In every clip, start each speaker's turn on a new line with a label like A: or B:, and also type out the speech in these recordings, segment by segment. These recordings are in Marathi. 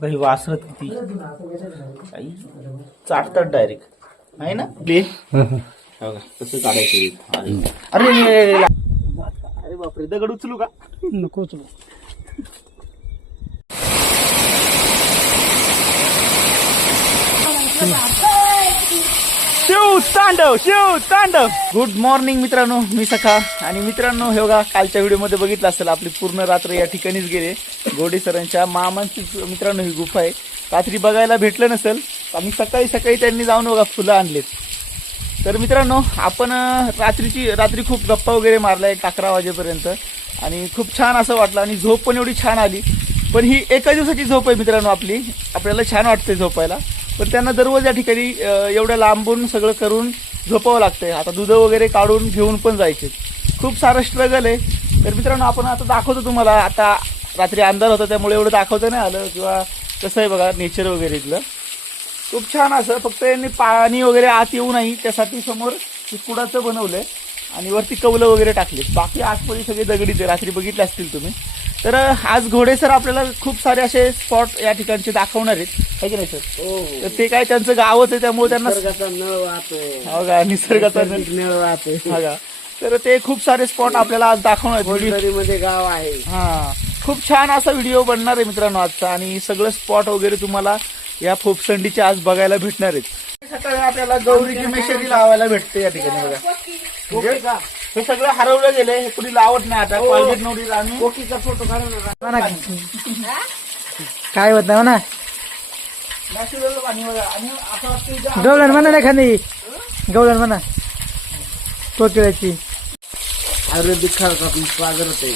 A: काही वासरत किती? काही? चाटतात डायरेक्ट आहे ना? प्ले बघा कसं काढायचं हे. अरे अरे बापरे दगड उचलू का?
B: नकोच
A: शिव तांडव शिव तांडव गुड मॉर्निंग मित्रांनो मी सखा. आणि मित्रांनो हे बघा कालच्या व्हिडिओमध्ये बघितलं असेल आपली पूर्ण रात्र या ठिकाणीच गेले. गोडे सरांच्या मामांची मित्रांनो ही गुफा आहे. रात्री बघायला भेटलं नसेल आम्ही सकाळी सकाळी त्यांनी जाऊन बघा फुलं आणलेत. तर मित्रांनो आपण रात्रीची रात्री खूप गप्पा वगैरे मारला एक अकरा वाजेपर्यंत. आणि खूप छान असं वाटलं आणि झोप पण एवढी छान आली. पण ही एका दिवसाची झोप आहे मित्रांनो आपली. आपल्याला छान वाटते झोपायला. पण त्यांना दररोज या ठिकाणी एवढ्या लांबून सगळं करून झोपावं लागतंय. आता दूध वगैरे काढून घेऊन पण जायचे. खूप सारं स्ट्रगल आहे. तर मित्रांनो आपण आता दाखवतो तुम्हाला. आता रात्री अंधार होता त्यामुळे एवढं दाखवता नाही आलं किंवा कसं आहे बघा नेचर वगैरे इथलं. खूप छान असं. फक्त यांनी पाणी वगैरे आत येऊ नाही. त्यासाठी समोर कुडाचं आहे आणि वरती कवलं वगैरे टाकले बाकी आतमध्ये सगळे दगडीचे रात्री बघितले असतील तुम्ही. तर आज घोडे सर आपल्याला खूप सारे असे स्पॉट या ठिकाणचे दाखवणार आहेत. है की नाही सर? तर ते काय त्यांचं गावच आहे त्यामुळे त्यांना
B: निसर्गाचा
A: हो का? निसर्गाचा हा तर ते खूप सारे स्पॉट आपल्याला आज दाखवणार आहेत.
B: मध्ये गाव आहे.
A: हा. खूप छान असा व्हिडिओ बनणार आहे मित्रांनो आजचा आणि सगळं स्पॉट वगैरे तुम्हाला या फोपसंडीच्या आज बघायला भेटणार आहेत. सकाळी आपल्याला गौरीची मेशरी लावायला भेटते या ठिकाणी बघा. हे सगळं हरवलं गेले हे कुणी लावत नाही आता. कॉलगेट नवरी आम्ही.
B: कोकीचा फोटो काढून काय होत नाही म्हणा
A: नॅचरल पाणी बघा आणि असं वाटतं इथं
B: गवळण म्हणा ना खाली गवळण म्हणा. कोकिळाची आयुर्वेदिक खर्चातून स्वागत होते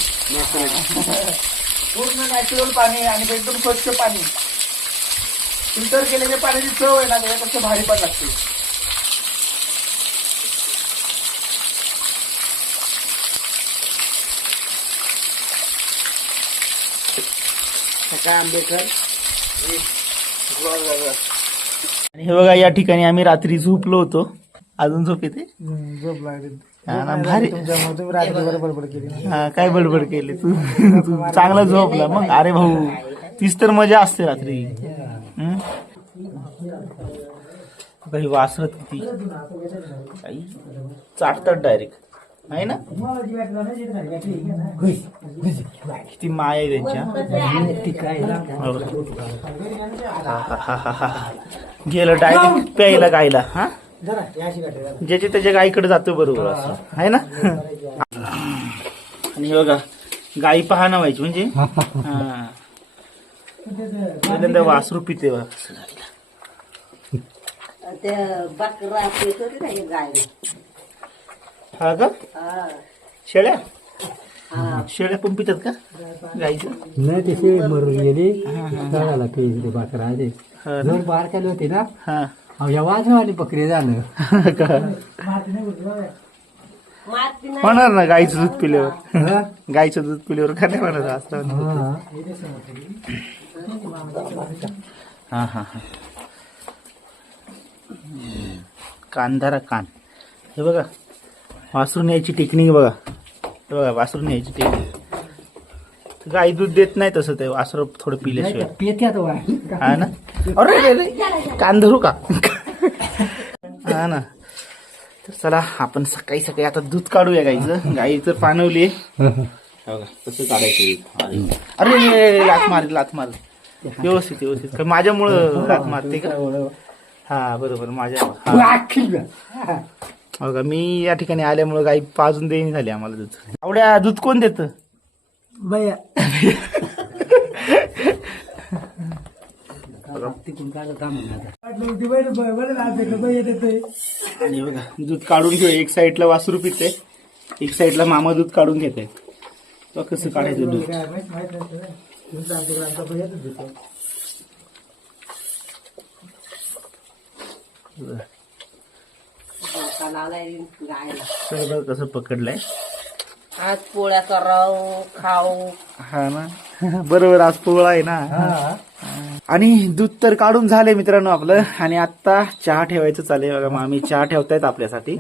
A: पूर्ण नॅचरल पाणी आणि एकदम स्वच्छ पाणी. फिल्टर केलेल्या पाण्याची चव आहे ना त्याच्यापेक्षा भारी पण लागते.
B: आंबेकर
A: आणि हे बघा या ठिकाणी आम्ही रात्री झोपलो होतो. अजून झोप येते?
B: झोप लागली
A: भारी. हा काय बडबड केली? तू तू चांगला झोपला मग? अरे भाऊ तीच तर मजा असते रात्री. काही वासरत किती काही चाटतात डायरेक्ट आहे ना? किती माय आहे त्यांच्या. हो. हा, हा, हा, हा, हा. गेलं डायरेक्ट प्यायला गायला हा ज्याचे त्याच्या गायीकडे जातो बरोबर असं. आहे ना? आणि हे बघा गाई पहा ना व्हायची म्हणजे? हा. पहिल्यांदा वासरू पिते बघा कसं गाईला.
C: ते बकरा ते तरी नाही गाय
A: हा का?
C: हा
A: शेळ्या?
C: हा.
A: शेळ्या पण पितात का? गाईचं?
B: नाही तिथे मरून गेली. झाला ते बाकरा
A: हा. ना?
B: जर बाहेर केली होती ना?
A: हा.
B: अवघ्या वाजवाली बकरी झालं.
A: होणार ना गाईचं दूध पिल्यावर? गाईचं दूध पिल्यावर का नाही म्हणत? असतं
B: हा.
A: हा हा हा. कांदारा कान हे बघा वासरून यायची टेक्निक बघा. बघा वासरून यायची टेक्निक. गाई दूध देत नाही तसं ते वासर थोडं पिल्याशिवाय. हा ना? अरे कान धरू का? हा ना. तर चला आपण सकाळी सकाळी आता दूध काढूया गाईचं. गाई तर पाणवली बघा कसं काढायचं अरे लाथ मार लाथ मार. व्यवस्थित व्यवस्थित. काय माझ्यामुळं लाथ मारते का? हा बरोबर माझ्या हा. का मी या ठिकाणी आल्यामुळं गाई पाजून देईन झाली आम्हाला दूध. आवड्या दूध कोण देतं?
B: बया
A: आणि बघा दूध काढून घेऊ. एक साईडला वासरू पिते एक साईडला मामा दूध काढून घेते. बघ कसं काढायचं दूध.
C: लावलाय गायला
A: सगळं कसं पकडलंय.
C: आज पोळ्या कराव खाऊ.
A: हा ना. बरोबर आज पोळा आहे ना. आणि दूध तर काढून झाले मित्रांनो आपलं. आणि आता चहा ठेवायचं चालेल बघा मामी चहा ठेवतायत आपल्यासाठी.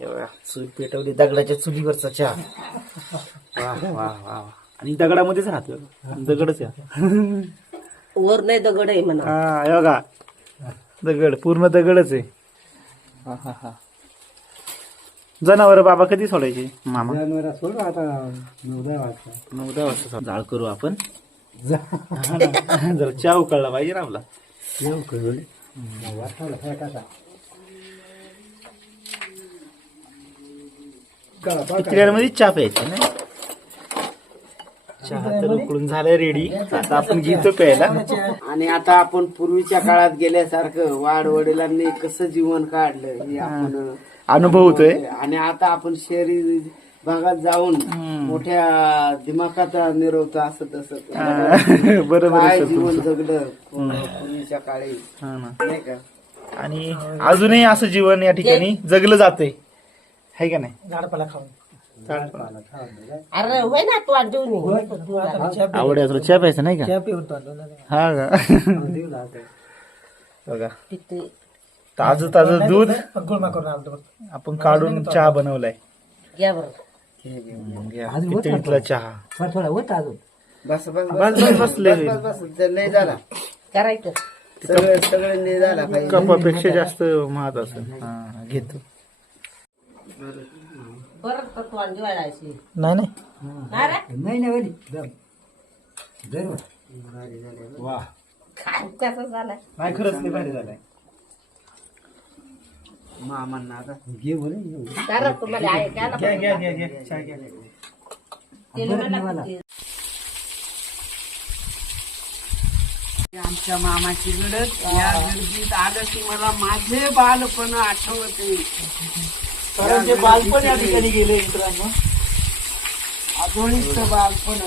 A: हे बघा चूल पेटवली दगडाच्या चुलीवरचा चहा. वा वा. आणि दगडामध्येच राहतो दगडच या
C: वर नाही दगड आहे म्हणा.
A: हा हे बघा. दगड पूर्ण दगडच आहे. हा हा हा. जनावर बाबा कधी सोडायची? मामा?
B: जनावरं सोड आता नवदा वाजता.
A: नऊ दहा वाजता सोड. जाळ करू आपण. जरा चहा उकळला पाहिजे ना आपला.
B: येऊ वाटायला फेकाचा
A: मध्ये चहा प्यायचा ना चहा तर उकळून झालाय रेडी आता आपण घेतो प्यायला.
D: आणि आता आपण पूर्वीच्या काळात गेल्यासारखं वाड वडिलांनी कसं जीवन काढलं हे आपण
A: अनुभव होतोय.
D: आणि आता आपण शहरी भागात जाऊन मोठ्या दिमाखात मिरवतो असं तसं.
A: बरोबर
D: जीवन. जगलं पूर्वीच्या काळी.
A: हा
D: नाही का?
A: आणि अजूनही असं जीवन या ठिकाणी जगलं जातंय. है का नाही?
B: झाडपाला खाऊन.
C: अरे होय ना तू आज ये.
A: आवड आहे तुला चहा प्यायचा नाही का. हा का. बघा. ताजं ताजं दूध. आपण काढून चहा बनवलाय.
C: घ्या बरं.
A: घ्या. पितळीतला चहा.
B: थोडा थोडा होता अजून.
D: बस बस
A: बस. बस बस लय
D: झाला.
C: करायचं.
D: सगळं सगळं लय झाला
A: कपापेक्षा जास्त महाग असेल. हा घेतो.
B: नाही नाही.
C: नाही रे?
B: नाही नाही वडी दम. जरूर
A: वा.
C: काय कसं झालं
A: नाही खरंच नाही भारी झालाय.
D: मामांना आता.
B: घे बोले येऊ.
C: कारण तुम्हाला आहे? घ्यायला
A: घ्या
C: पाहिजे.
A: घ्या घ्या घ्या चहा घ्या.
C: केलं म्हणा किती.
D: आमच्या मामाची गडत या गर्दीत आलं की मला माझे बालपण आठवते.
A: सरांचे बालपण या ठिकाणी गेले मित्रांनो.
D: अजूनच बालपण.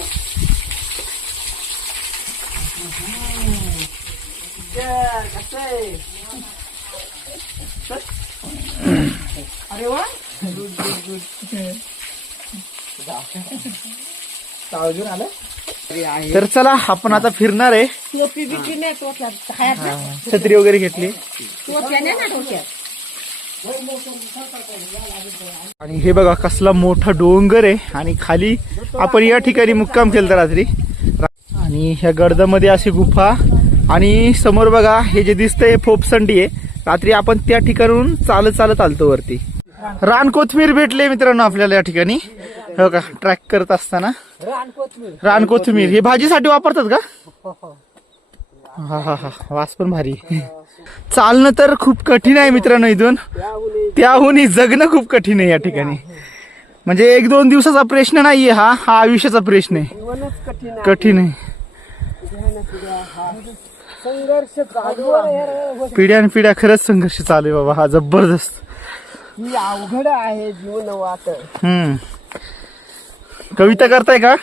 A: अरे वा
B: आलं
A: तर चला आपण आता फिरणार आहे. छत्री वगैरे घेतली
C: टोक्या नाही ना डोक्यात
A: आणि हे बघा कसला मोठा डोंगर आहे. आणि खाली आपण या ठिकाणी मुक्काम केलं रात्री. आणि ह्या गर्दमध्ये अशी गुफा. आणि समोर बघा हे जे दिसतंय फोपसंडी आहे. रात्री आपण त्या ठिकाणून चालत चालत आलतो वरती. रान कोथमीर भेटले मित्रांनो आपल्याला या ठिकाणी. हो का ट्रॅक करत असताना. रान कोथमीर. हे भाजीसाठी वापरतात का? हा हा हा. वास पण भारी. चालणं तर खूप कठीण आहे मित्रांनो इथून. त्याहूनही जगणं खूप कठीण आहे या ठिकाणी. म्हणजे एक दोन दिवसाचा प्रश्न नाहीये हा हा आयुष्याचा प्रश्न आहे.
D: कठीण आहे.
A: कठीण आहे.
D: संघर्ष चालू आहे.
A: पिढ्यान पिढ्या खरंच संघर्ष चालू आहे बाबा हा जबरदस्त.
D: ही अवघड आहे जीवन वाट.
A: हम्म. कविता करताय का?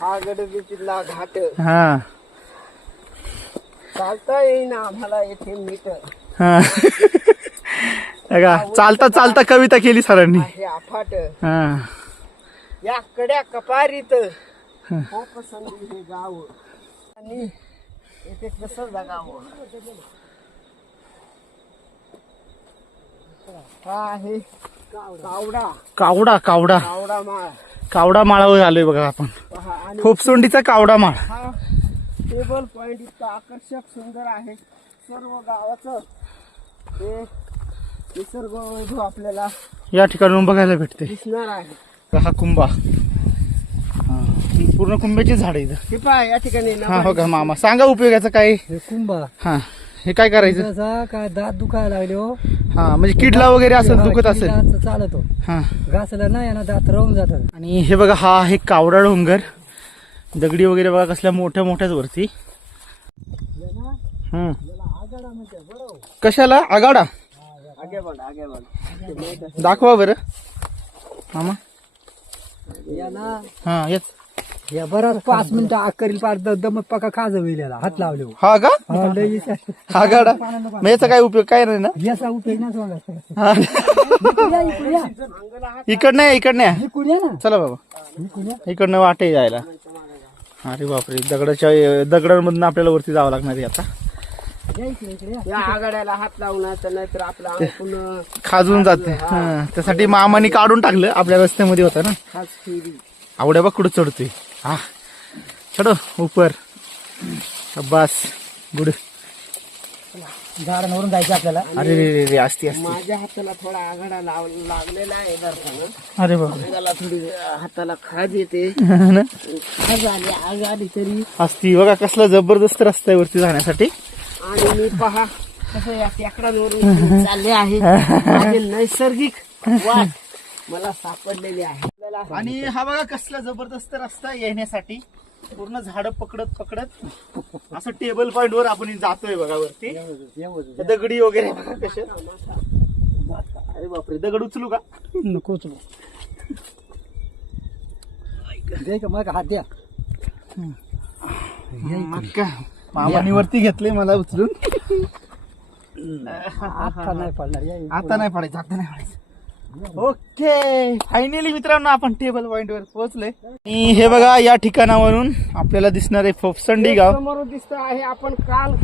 D: हा घाट
A: हा.
D: चालता येईना आम्हाला येथे मीठ.
A: हा. बघा, चालता चालता कविता केली सरांनी. हा.
D: या कड्या कपारीत. हो. पसंती हे गाव. आणि येथे कसं जगावं हा आहे कावडा.
A: कावडा कावडा.
D: कावडा माळ.
A: कावडा माळावर आलोय बघा आपण.
D: पहा आणि
A: कावडा माळ.
D: हा. टेबल पॉइंट इतका आकर्षक सुंदर आहे. सर्व गावाचं हे निसर्ग वैभव आपल्याला
A: या ठिकाणून बघायला भेटते.
D: दिसणार आहे.
A: हा कुंभा. हा, ही पूर्ण कुंभ्याची झाड आहे इथं
D: हे पहा या ठिकाणी ना
A: हा हो का मामा? सांगा उपयोगाचं काय?
B: हे कुंभा.
A: हा हे काय करायचं?
B: काय दात दुखायला लागले हो.
A: हा म्हणजे किडला वगैरे असेल दुखत असेल.
B: चालतो.
A: हा.
B: घासला नाही ना दात राहून जातात.
A: आणि हे बघा हा आहे कावडा डोंगर. दगडी वगैरे बघा कसल्या मोठ्या मोठ्याच वरती. कशाला? आगाडा? दाखवा बरं. मामा. हा येत.
B: या बरं पाच मिनिटं आग करील पार द- दमत पका खाज विल्याला हात लावले हो.
A: हा का?
B: हा.
A: आगाडा. मग याचा काय उपयोग? काय नाही ना?
B: याचा उपयोग नाही.
A: इकडनं या, इकडनं या. चला बाबा. इकडनं वाटे जायला. अरे बापरे दगडाच्या दगडांमधून आपल्याला वरती जावं लागणार आहे आता.
B: या
D: आघाड्याला हात लावण्याचं नाहीतर आपलं अंग पुन्हा
A: खाजून जाते. हा, त्यासाठी मामाने काढून टाकलं आपल्या रस्त्यामध्ये होता ना.
D: खास फिरी.
A: आवड्या बघ कुठं चढतोय. हा चढो उपर. बस गुड.
B: झाडांवरून जायचं आपल्याला.
A: अरे रे रे रे असती असती
D: माझ्या हाताला थोडा आघाडा लाव लागलेला आहे दर्शना
B: अरे बाबा
D: त्याला थोडी हाताला खाज येते.
A: ना?
D: खाज आली आग आली तरी.
A: असती बघा कसला जबरदस्त रस्ता आहे वरती जाण्यासाठी.
D: आणि मी पहा कसं या टेकडांवरून चालले आहे. माझी नैसर्गिक वाट मला सापडलेली आहे.
A: आणि हा बघा कसला जबरदस्त रस्ता येण्यासाठी. पूर्ण झाड पकडत पकडत असं टेबल पॉइंट वर आपण जातोय बघा वरती. दगडी वगैरे बघा कशा. अरे बापरे दगड उचलू का?
B: नकोच दे का मग हात द्या.
A: मग. का मामानी वरती घेतले मला उचलून.
B: आता नाही पडणार?
A: आता नाही पडायचं आता नाही पडायचं. ओके. फायनली मित्रांनो आपण टेबल पॉइंट वर पोहोचलोय. आणि हे बघा या ठिकाणावरून आपल्याला दिसणार आहे फोपसंडी गाव.
D: समोर दिसत आहे आपण काल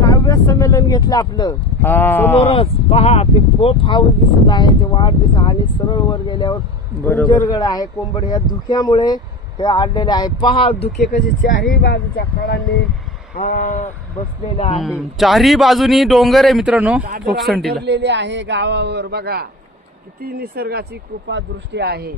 D: काव्य संमेलन घेतलं आपलं. समोरच पहा ते पोप हाऊस दिसत आहे ते वाट दिसत आणि सरळ वर गेल्यावर. कुंजरगड आहे कोंबड या धुक्यामुळे हे आडलेले आहे. पहा धुके कसे चारही बाजूच्या कडांनी बसलेले आहे.
A: चारही बाजूनी डोंगर आहे मित्रांनो फोपसंडीला
D: आहे गावावर बघा. किती निसर्गाची कृपा दृष्टी आहे.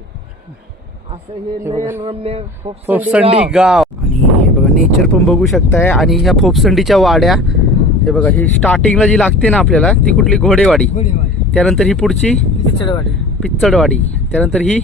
D: असं हे नयनरम्य फोपसंडी. गाव.
A: आणि हे बघा नेचर पण बघू शकताय. आणि ह्या फोपसंडीच्या वाड्या हे बघा ही स्टार्टिंगला जी लागते ना आपल्याला ती कुठली? घोडेवाडी. त्यानंतर ही पुढची?
B: पिचडवाडी
A: पिच्चडवाडी. त्यानंतर ही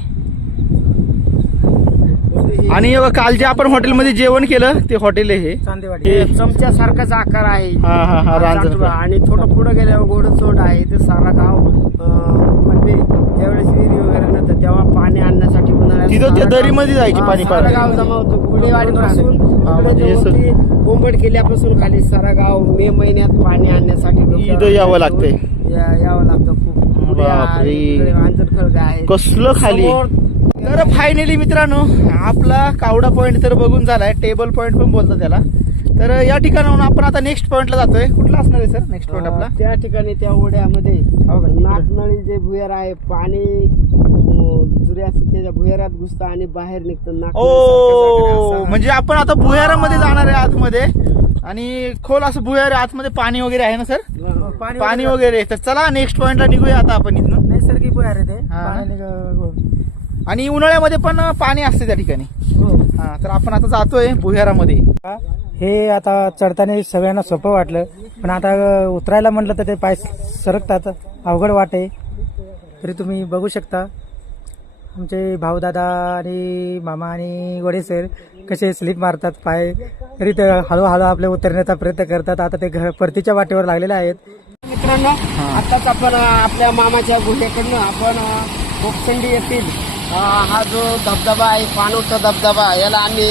A: आणि काल जे आपण हॉटेलमध्ये जेवण केलं ते हॉटेल आहे हे.
B: चांदेवाडी.
A: हे
D: चमच्यासारखाच आकार आहे.
A: हा हा हा रांजण.
D: आणि थोडं पुढे गेल्यावर घोडचोंड आहे. ते सारा गाव म्हणजे ज्यावेळेस विहिरी वगैरे नव्हतं तेव्हा पाणी आणण्यासाठी
A: तिथं त्या दरीमध्ये जायची पाणी पाडायला.
D: गाव जमा होतो गुढेवाडीपासून
A: हा, म्हणजे
D: कोंबड केल्यापासून खाली सारा गाव मे महिन्यात पाणी आणण्यासाठी
A: इथं यावं लागतंय.
D: यावं लागतं खूप.
A: बापरे. कसलं खाली? तर फायनली मित्रांनो आपला कावडा पॉइंट तर बघून झालाय. टेबल पॉइंट पण बोलतात त्याला. तर या ठिकाणाहून आपण आता नेक्स्ट पॉइंटला जातोय. कुठला असणार आहे सर नेक्स्ट पॉइंट आपला?
D: त्या ठिकाणी त्या ओढ्यामध्ये
A: हो?
D: नागनळी जे भुयार आहे पाणी त्याच्या भुयारात घुसतं आणि बाहेर निघतं
A: ओ. म्हणजे आपण आता भुयारामध्ये जाणार आहे आतमध्ये. आणि खोल असं भुयार आहे, आतमध्ये पाणी वगैरे आहे ना सर.
B: पाणी
A: पाणी वगैरे तर चला नेक्स्ट पॉइंटला निघूया आता आपण इथनं.
B: नैसर्गिक भुयार आहे ते.
A: हा.
B: पाण्याने
A: आणि उन्हाळ्यामध्ये पण पाणी असते त्या ठिकाणी.
B: हो.
A: हा तर आपण आता जातोय भुयारामध्ये.
B: हे आता चढताना सगळ्यांना सोपं वाटलं. पण आता उतरायला म्हटलं तर ते पाय सरकतात. अवघड वाट आहे. तरी तुम्ही बघू शकता. आमचे भाऊदादा आणि मामा आणि गोडे सर कसे स्लिप मारतात पाय. तरी ते हळूहळू आपले उतरण्याचा प्रयत्न करतात. आता ते घर परतीच्या वाटेवर लागलेले आहेत.
D: मित्रांनो आताच आपण आपल्या मामाच्या गुहेकडनं आपण अं, कोपसंडी येथील हा जो धबधबा आहे पाणवचा धबधबा याला आम्ही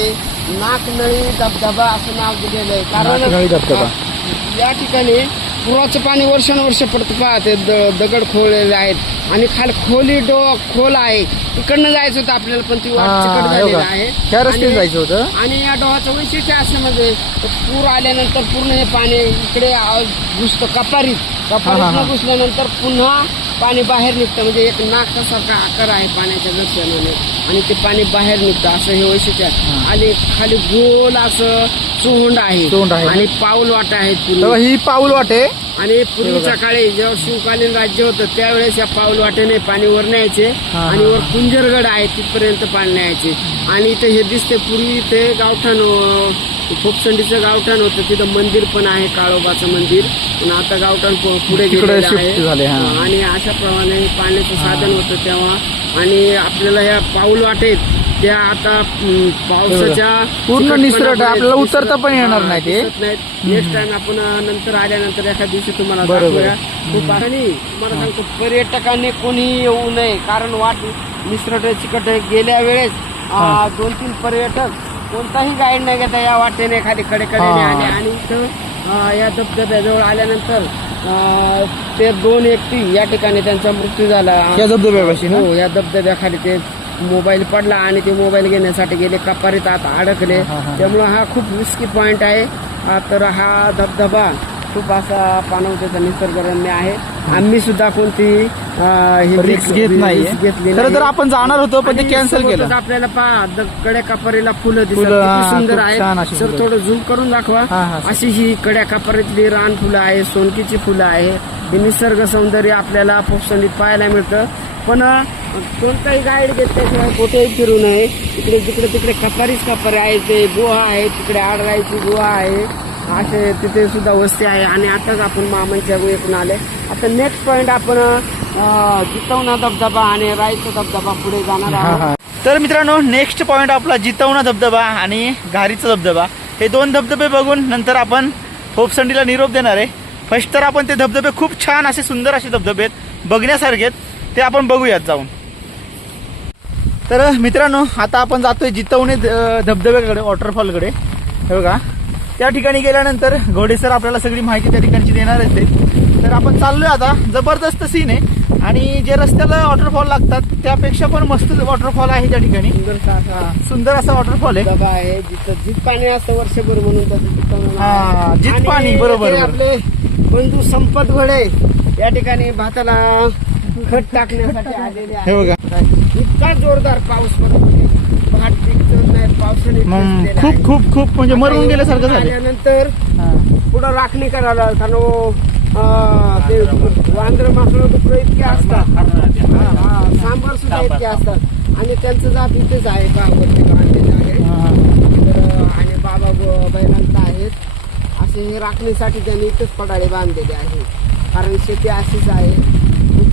D: नाकनळी धबधबा असं नाव दिलेलं आहे
A: नाकनळी धबधबा.
D: या ठिकाणी पुराचं पाणी वर्षानुवर्ष पडतं. पहा ते द- दगड खोळलेले आहेत. आणि खाली खोली डो खोल आहे. इकडनं जायचं होतं आपल्याला पण ती वाट
A: हा, हो
D: झालेली
A: का?
D: आहे.
A: त्या रस्त्याने
D: आणि-
A: जायचं होतं?
D: आणि या डोहाचं वैशिष्ट्य असं म्हणजे ते पूर आल्यानंतर पूर्ण हे पाणी इकडे आ- घुसतं कपारीत
A: हा, हा.
D: कपारीत घुसल्यानंतर पुन्हा पाणी बाहेर निघतं. म्हणजे एक नाकासारखा आकार आहे पाण्याच्या घसरण्याने आणि ते पाणी बाहेर निघतं. असं हे वैशिष्ट्य आहे. आणि खाली गोल असं चोंड आहे.
A: चोंड आहे.
D: आणि पाऊल वाट आहेत
A: तेव्हा ही पाऊल वाटे.
D: आणि पूर्वीच्या काळी जेव्हा शिवकालीन राज्य होतं त्यावेळेस या पाऊल वाटेने पाणी वर न्यायचे
A: हा,
D: आणि
A: हा,
D: वर कुंजरगड आहे तिथपर्यंत पाणी न्यायचे. आणि इथे हे दिसते पूर्वी इथे गावठाण अं, खोपसंडीचं गावठाण होतं. तिथं मंदिर पण आहे काळोबाचं मंदिर. पण आता गावठाण पु- पुढे
A: तिकडे
D: गेलेलं
A: shift
D: आहे.
A: हा.
D: आणि अशा प्रमाणे पाण्याचं साधन होतं तेव्हा. आणि आपल्याला ह्या पाऊल वाटेत त्या आता अं, पावसाच्या
A: पूर्ण निसरट. आपल्याला उतरता पण येणार नाही ते.
D: नेक्स्ट टाइम आपण अं, नंतर आल्यानंतर एखाद्या दिवशी तुम्हाला
A: बरोबर.
D: दाखवूया खूप आणि तुम्हाला सांगतो पर्यटकांनी कोणी येऊ नये कारण वाट निसरट आहे, चिकट आहे. गेल्या वेळेस अं, दोन तीन पर्यटक कोणताही गाईड नाही घेता या वाटेने खाली कडेकडेने
A: हा.
D: आले आणि इथं अं, या धबधब्याजवळ आल्यानंतर अं, ते दोन व्यक्ती या ठिकाणी त्यांचा मृत्यू झाला
A: या धबधब्यापाशी ना
D: हो या धबधब्याखाली ते मोबाईल पडला आणि ते मोबाईल घेण्यासाठी गेले कपारीत आत अडकले. त्यामुळे हा खूप रिस्की पॉइंट आहे. तर हा धबधबा खूप असा पाणवतेचा निसर्गरम्य आहे. आम्ही सुद्धा कोणती
A: रिक्स घेत नाही.
D: घेतली
A: खरं तर. आपण जाणार होतो पण ते कॅन्सल केलं.
D: आपल्याला पहा कड्या कापारीला फुलं दिसतात. सुंदर
A: खूप
D: आहे. सर. थोडं झूम करून दाखवा. अशी ही कड्या कापारीतली रान फुलं आहे सोनकीची फुलं आहे. हे निसर्ग सौंदर्य आपल्याला पोपसंडीत पाहायला मिळतं. पण कोणताही गाईड घेतल्याशिवाय कुठेही फिरू नये. इकडे तिकडे तिकडे कपारीच कपारी आहे ते गुहा आहे तिकडे आडराईची गुहा आहे. असे तिथे सुद्धा वस्ती आहे. आणि आताच आपण मामांच्या गुहेतून आले. आता नेक्स्ट पॉइंट आपण अं, जितवणा धबधबा आणि रायचा धबधबा पुढे जाणार आहोत.
A: तर मित्रांनो नेक्स्ट पॉइंट आपला जितवणा धबधबा आणि घारीचा धबधबा. हे दोन धबधबे बघून नंतर आपण होपसंडीला निरोप देणार आहे. फर्स्ट तर आपण ते धबधबे खूप छान असे सुंदर असे धबधबे आहेत बघण्यासारखे आहेत. ते आपण बघूयात जाऊन. तर मित्रांनो आता आपण जातोय जितवणे धबधब्याकडे वॉटरफॉलकडे हे बघा. त्या ठिकाणी गेल्यानंतर घोडे सर आपल्याला सगळी माहिती त्या ठिकाणची देणार ते. तर आपण चाललोय आता. जबरदस्त सीन आहे. आणि जे रस्त्याला वॉटरफॉल लागतात त्यापेक्षा पण मस्त वॉटरफॉल आहे त्या ठिकाणी. सुंदर असा वॉटरफॉल आहे.
D: जिथं जित पाणी असतं वर्षभर म्हणून
A: हा. जित पाणी, बरोबर.
D: आपले बंधू संपत घोडे. या ठिकाणी भाताला खत टाकण्यासाठी आलेले
A: हे
D: आहे
A: बघा.
D: इतका जोरदार पाऊस पडत आहे. भात पिकत नाही पावसाने
A: मग
D: भिजलेलं
A: खूप
D: आहे.
A: खूप खूप म्हणजे मरून गेल्यासारखं झालं
D: आल्यानंतर
A: हा.
D: पुढं राखणी करायला कारण अं, ते वांद्र माकडं डुकरं इतके असतात. हा, हा, सांबार सुद्धा इतके असतात. आणि त्यांचं जात इथेच आहे गावावरती बांधलेलं आहे.
A: हा.
D: तर आणि बाबा ब- बैलांचा आहेत. असे हे राखणीसाठी त्यांनी इथेच पडाळे बांधलेले आहे. कारण शेती अशीच आहे.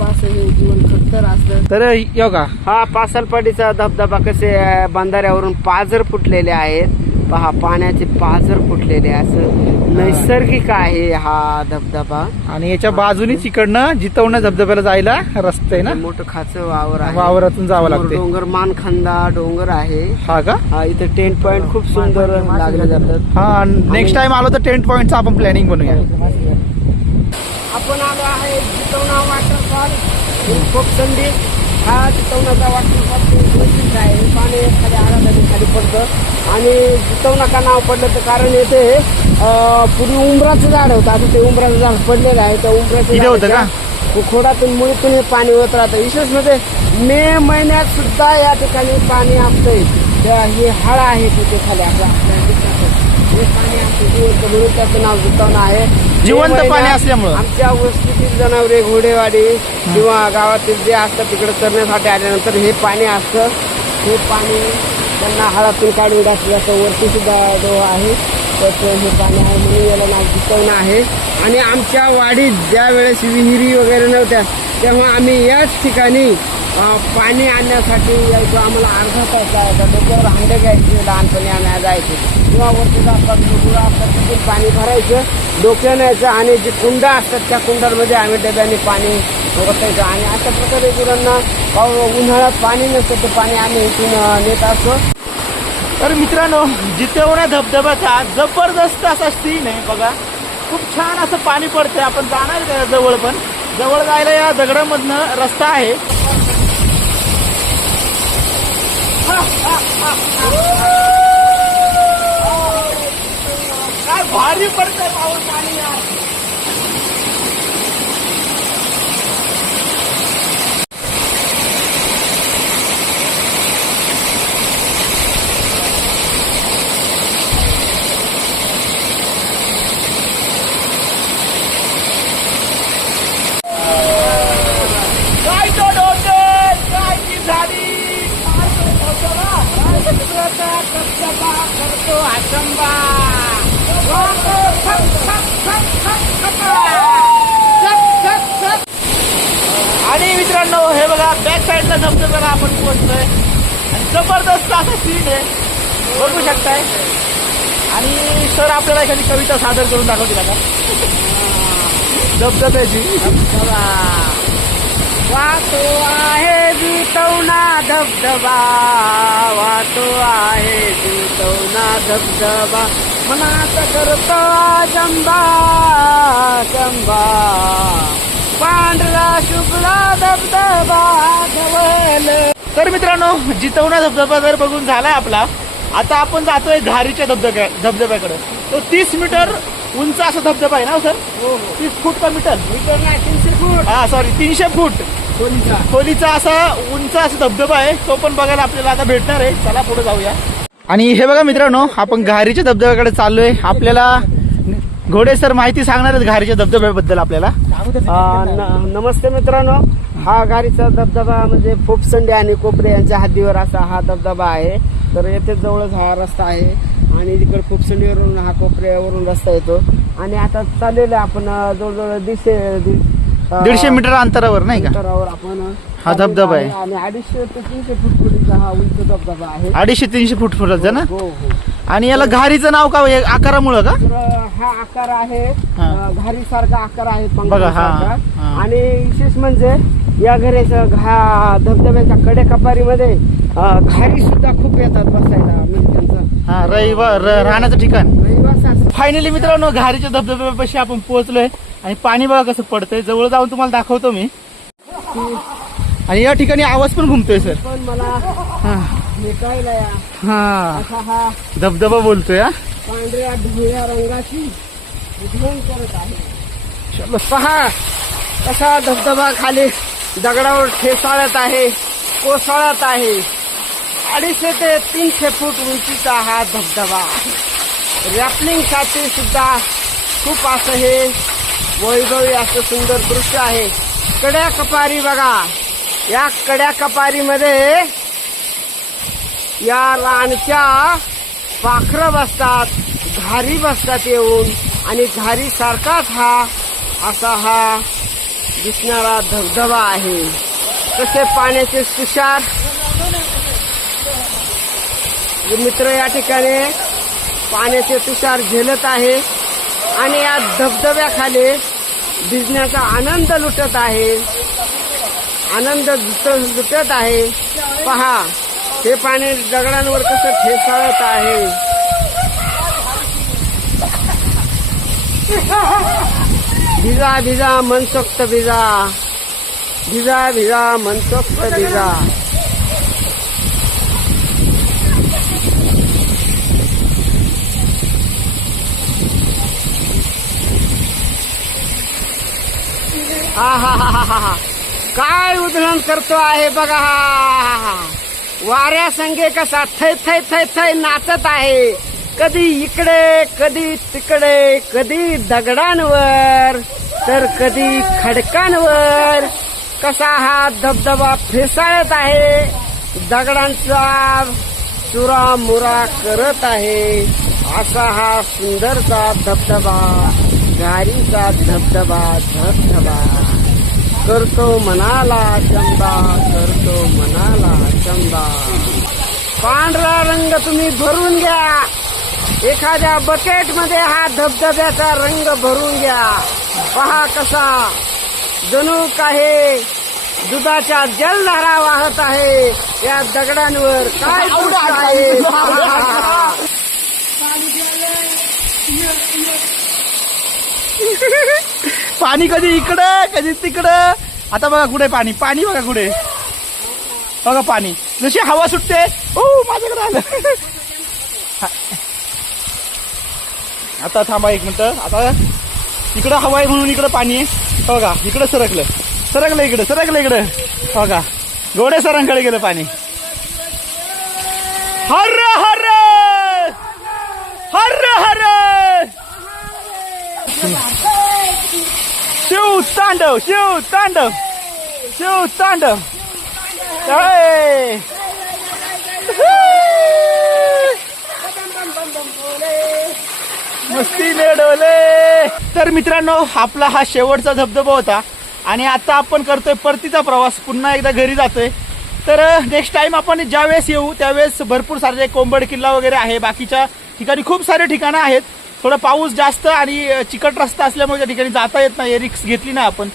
D: हे जीवन
A: तर योगा
D: हा पासलपाडीचा धबधबा कसे बंधाऱ्यावरून पाझर फुटलेले आहेत. पहा पाण्याचे पाझर फुटलेले. असं नैसर्गिक आहे हा धबधबा.
A: आणि याच्या बाजूनीच इकडनं जितवण्या धबधब्याला जायला रस्ता आहे ना?
D: मोठं खाचं वावर आहे.
A: वावरातून जावं लागते.
D: डोंगर मानखांदा डोंगर आहे.
A: हा का?
D: हा इथे टेंट पॉइंट खूप सुंदर लागले जातात.
A: हा नेक्स्ट टाइम आलो तर टेंट पॉईंटचं आपण प्लॅनिंग बनवूया.
D: आपण आलो आहे जितवणा कोपसंडी हा जितवणाचा वॉटरफॉल आहे. पाणी खाली आळामध्ये खाली पडतं आणि जितवणा नाव पडलं तर कारण येथे पूर्वी उंबराचं झाड होतं. आता ते उंबराचं झाड पडलेलं आहे. त्या उंबराचं? झाडाच्या खोडातून मुळीतून हे पाणी होत राहतं. विशेष म्हणजे मे महिन्यात सुद्धा या ठिकाणी पाणी असतंय त्या ही हाळ आहे तिथे खाली. आपल्या. हे पाणी जिवंत म्हणून त्याचं नाव जितवणं आहे.
A: जिवंत पाणी असल्यामुळं.
D: आमच्या वस्तीतील जनावरे घोडेवाडी किंवा गावातील जे असतात तिकडे चरण्यासाठी आल्यानंतर हे पाणी असतं हे पाणी त्यांना हळातून काढून टाकलं जातं वरती सुद्धा जो आहे त्याचं हे पाणी आहे म्हणून याला नाव जितवणं आहे आणि आमच्या वाडीत ज्या वेळेस विहिरी वगैरे नव्हत्या तेव्हा आम्ही याच ठिकाणी पाणी आणण्यासाठी यायचो. आम्हाला अर्धा तास जायचा. डोक्यावर हांडे घ्यायचे लहानपणी आणायला जायचे किंवा वरती असतात डोकं असतात तिथून पाणी भरायचं डोक्यानं न्यायचं आणि जे कुंड असतात त्या कुंडांमध्ये आम्ही डब्याने पाणी ओतायचं आणि अशा प्रकारे गुरांना पाव- उन्हाळ्यात पाणी नसतं ते पाणी आम्ही इथून नेत असतो.
A: तर मित्रांनो जितवण्या धबधब्याचा जबरदस्त असा सीन आहे बघा. खूप छान असं पाणी पडतंय. आपण जाणार जवळ पण. जवळ जायला या दगडामधनं रस्ता आहे. काय भारी पडतंय पाऊस पाणी यार काय तो डोंगर काय ती झाडी काय तो धबधबा, काय समुद्राचा धबधबा करतो आचंबा वाहो, थक, थक, थक, थक, थका. थक, थक, थक. आणि मित्रांनो हे बघा बॅक साईडला धबधब्याला आपण पोहोचतोय. आणि जबरदस्त असा सीन आहे. बघू शकताय. आणि सर आपल्याला एखादी कविता सादर करून दाखवतील आता. धबधब्याची
D: वाहतो आहे जितवना धबधबा वाहतो आहे जितवना धबधबा. मनात करतो जंबा जंबा पांढरा शुभ्रा धबधबा धवल
A: तर मित्रांनो जितवणा धबधबा जर बघून झालाय आपला आता आपण जातोय घारीच्या धबधब्या धबधब्याकडे. तो तीस मीटर उंच असा धबधबा आहे ना हो सर?
D: हो हो.
A: तीस फूट का मीटर?
D: मीटर नाही तीनशे फूट.
A: हा सॉरी तीनशे फूट.
D: कोणीचा
A: खोलीचा असा उंच असा धबधबा आहे तो पण बघायला आपल्याला आता भेटणार आहे. चला पुढे जाऊया. आणि हे बघा मित्रांनो आपण घारीच्या धबधब्याकडे चाललोय. आपल्याला घोडे सर माहिती सांगणार आहेत घारीच्या धबधब्याबद्दल आपल्याला.
D: नमस्ते मित्रांनो. हा गाडीचा धबधबा म्हणजे फोपसंडे आणि कोपरे यांच्या हद्दीवर असा हा धबधबा आहे. तर येथे जवळच हा रस्ता आहे आणि तिकडे फोपसंडीवरून हा कोपऱ्यावरून रस्ता येतो. आणि आता चाललेलं आपण जवळजवळ अ,
A: दीडशे मीटर अंतरावर नाही का?
D: अंतरावर आपण
A: हा. धबधबा आहे.
D: आणि अडीचशे ते तीनशे फूट खोलीचा हा उंच धबधबा आहे.
A: अडीचशे तीनशे फूट फुटाचा ना?
D: हो हो.
A: आणि याला घारीचं नाव का हे? आकारामुळं का?
D: तर हा आकार आहे.
A: हा.
D: घारी सारखा आकार आहे
A: बघा, हा,
D: पंखासारखा.
A: हा.
D: आणि विशेष म्हणजे या घराच्या घा धबधब्याच्या कडे कपारीमध्ये घारी सुद्धा खूप येतात बसायला. म्हणजे त्यांचं
A: हा रविवार र- राहण्याचं ठिकाण.
D: रहिवास.
A: फायनली मित्रांनो घारीच्या धबधब्यापाशी आपण पोहोचलोय. आणि पाणी बघा कसं पडतंय. जवळ जाऊन तुम्हाला दाखवतो मी. आणि या ठिकाणी आवाज पण घुमतोय सर.
D: पण मला
A: हा.
D: हा.
A: धबधबा बोलतोय हा.
D: पांढऱ्या ढोळ्या रंगाची करत आहे. चलो पहा कसा धबधबा खाली दगडावर ठेसाळत आहे कोसळत आहे. अडीचशे ते तीनशे फूट उंचीचा हा धबधबा. रॅपलिंगसाठी सुद्धा खूप असं हे वैभवी असं सुंदर दृश्य आहे. कड्या कपारी बघा. या कड्या कपारीमध्ये या रानच्या पाखरं बसतात घारी बसतात येऊन. आणि घारी सारखाच हा असा हा दिसणारा धबधबा आहे. कसे पाण्याचे तुषार? मित्र या ठिकाणी पाण्याचे तुषार झेलत आहे. आणि या धबधब्याखाली भिजण्याचा आनंद लुटत आहे. आनंद लुटत आहे. पहा हे पाणी दगडांवर कसं ठेसाळत आहे. भिजा भिजा मनसोक्त भिजा. भिजा भिजा मनसोक्त भिजा. हा हा हा हा हा हा काय उधळण करतो आहे बघा. हा हा, हा. वाऱ्या संगे कसा थै थै थै थै नाचत आहे. कधी इकडे कधी तिकडे कधी दगडांवर तर कधी खडकांवर. कसा हा धबधबा फेसाळत आहे. दगडांचा चुरा मुरा करत आहे. असा हा सुंदरचा धबधबा गारीचा धबधबा धबधबा. करतो मनाला चंदा करतो मनाला चंदा. पांढरा रंग तुम्ही भरून घ्या. एखाद्या बकेटमध्ये हा धबधब्याचा रंग भरून घ्या. पहा कसा जणू काही दुधाच्या जलधारा वाहत आहे. या दगडांवर काय आहे.
A: पाणी कधी इकडं कधी तिकडं? आता बघा कुठे पाणी? पाणी बघा कुठे. बघा पाणी. जशी हवा सुटते. ओ माझ्याकडे आलं. आता थांबा एक मिनटं. आता इकडं हवा आहे म्हणून इकडं पाणी आहे. बघा इकडं सरकलं. सरकलं इकडं सरकलं इकडं. बघा. गोडे सरांकडे गेलं पाणी. हर हर! हर हर! शिव तांडव शिव तांडव शिव तांडव जय. मस्तीने डोले तर मित्रांनो आपला हा शेवटचा धबधबा होता. आणि आता आपण करतोय परतीचा प्रवास. पुन्हा एकदा घरी जातोय. तर नेक्स्ट टाइम आपण ज्यावेळेस येऊ त्यावेळेस भरपूर सारे कोंबड किल्ला वगैरे आहे. बाकीच्या ठिकाणी खूप सारे ठिकाणं आहेत. थोडं पाऊस जास्त आणि चिकट रस्ता असल्यामुळे त्या ठिकाणी जाता येत नाही रिक्स घेतली नाही आपण.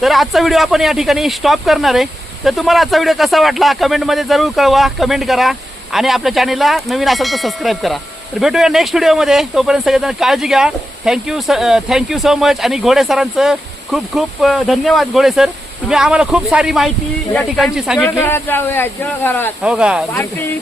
A: तर आजचा व्हिडिओ आपण या ठिकाणी स्टॉप करणार आहे. तर तुम्हाला आजचा व्हिडिओ कसा वाटला कमेंटमध्ये जरूर कळवा कमेंट करा आणि आपल्या चॅनेलला नवीन असेल तर सबस्क्राईब करा. तर भेटूया नेक्स्ट व्हिडिओमध्ये. तोपर्यंत सगळेजण काळजी घ्या. थँक्यू थँक्यू सो मच आणि घोडे सरांचं खूप खूप धन्यवाद घोडे सर. तुम्ही आम्हाला खूप सारी माहिती या ठिकाणची सांगितली. हो का?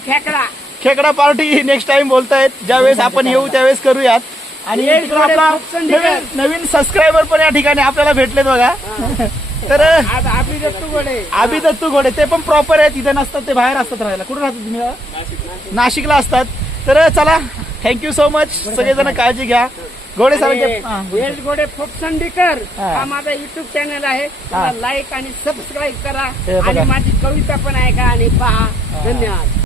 D: खेकडा.
A: खेकडा पार्टी नेक्स्ट टाइम बोलतायत. ज्यावेळेस आपण येऊ त्यावेळेस करूयात. आणि
D: एक
A: आपला नवीन नवीन सबस्क्रायबर पण या ठिकाणी आपल्याला भेटलेत बघा. तर
D: आपली दत्तू गोडे
A: आबी दत्तू घोडे ते पण प्रॉपर आहेत. इथे नसतात ते बाहेर असतात राहायला. कुठे राहतात तुम्ही? नाशिकला असतात. तर चला थँक्यू सो मच सगळेजण काळजी घ्या. घोडे.
D: वेल गोडे फोपसंडीकर
A: हा.
D: माझा युट्यूब चॅनल आहे. लाईक आणि सबस्क्राईब करा. आणि माझी कविता पण ऐका आणि पहा. धन्यवाद.